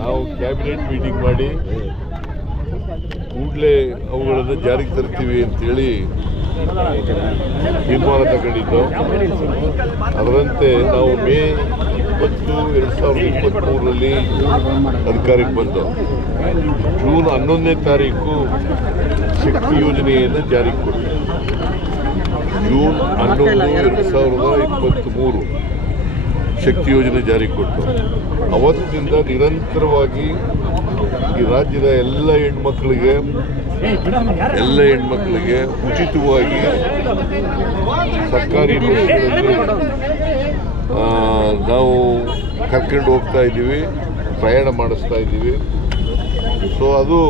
ನಾವು cabinet meeting ಮಾಡಿ ಕೂಡಲೇ ಅವುಗಳನ್ನು ಜಾರಿಗೆ ತರ್ತೀವಿ ಅಂತೇಳಿ ತೀರ್ಮಾನ ತಗೊಂಡಿದ್ದು. ಅದರಂತೆ ನಾವು ಮೇ 20, 2023ರಲ್ಲಿ ಅಧಿಕಾರಕ್ಕೆ ಬಂದು ಜೂನ್ 11ನೇ ತಾರೀಕು ಶಕ್ತಿ ಯೋಜನೆಯನ್ನು ಜಾರಿಗೆ ಕೊಟ್ಟು ಜೂನ್ 11, 2023 ಶಕ್ತಿ ಯೋಜನೆ ಜಾರಿಗೆ ಕೊಟ್ಟು ಅವತ್ತಿನಿಂದ ನಿರಂತರವಾಗಿ ಈ ರಾಜ್ಯದ ಎಲ್ಲ ಹೆಣ್ಮಕ್ಳಿಗೆ ಉಚಿತವಾಗಿ ಸರ್ಕಾರಿ ಬಸ್ಗಳಲ್ಲಿ ನಾವು ಕರ್ಕೊಂಡು ಹೋಗ್ತಾ ಇದ್ದೀವಿ, ಪ್ರಯಾಣ ಮಾಡಿಸ್ತಾ ಇದ್ದೀವಿ. ಸೊ ಅದು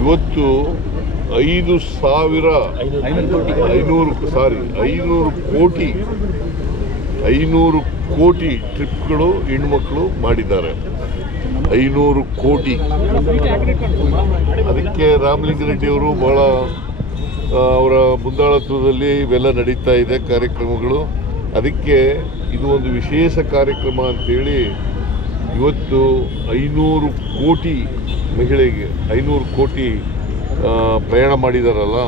ಇವತ್ತು 500 ಕೋಟಿ ಟ್ರಿಪ್ಗಳು ಹೆಣ್ಮಕ್ಳು ಮಾಡಿದ್ದಾರೆ. 500 ಕೋಟಿ. ಅದಕ್ಕೆ ರಾಮಲಿಂಗಾರೆಡ್ಡಿಯವರು ಭಾಳ ಅವರ ಮುಂದಾಳತ್ವದಲ್ಲಿ ಇವೆಲ್ಲ ನಡೀತಾ ಇದೆ ಕಾರ್ಯಕ್ರಮಗಳು. ಅದಕ್ಕೆ ಇದು ಒಂದು ವಿಶೇಷ ಕಾರ್ಯಕ್ರಮ ಅಂತೇಳಿ ಇವತ್ತು 500 ಕೋಟಿ ಮಹಿಳೆಗೆ 500 ಕೋಟಿ ಪ್ರಯಾಣ ಮಾಡಿದಾರಲ್ಲ,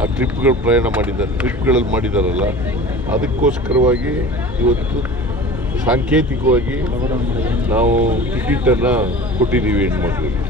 ಆ ಟ್ರಿಪ್ಗಳಲ್ಲಿ ಮಾಡಿದಾರಲ್ಲ, ಅದಕ್ಕೋಸ್ಕರವಾಗಿ ಇವತ್ತು ಸಾಂಕೇತಿಕವಾಗಿ ನಾವು ಟಿಕೆಟನ್ನು ಕೊಟ್ಟಿದ್ದೀವಿ ಹೆಣ್ಮಕ್ಳಿಗೆ.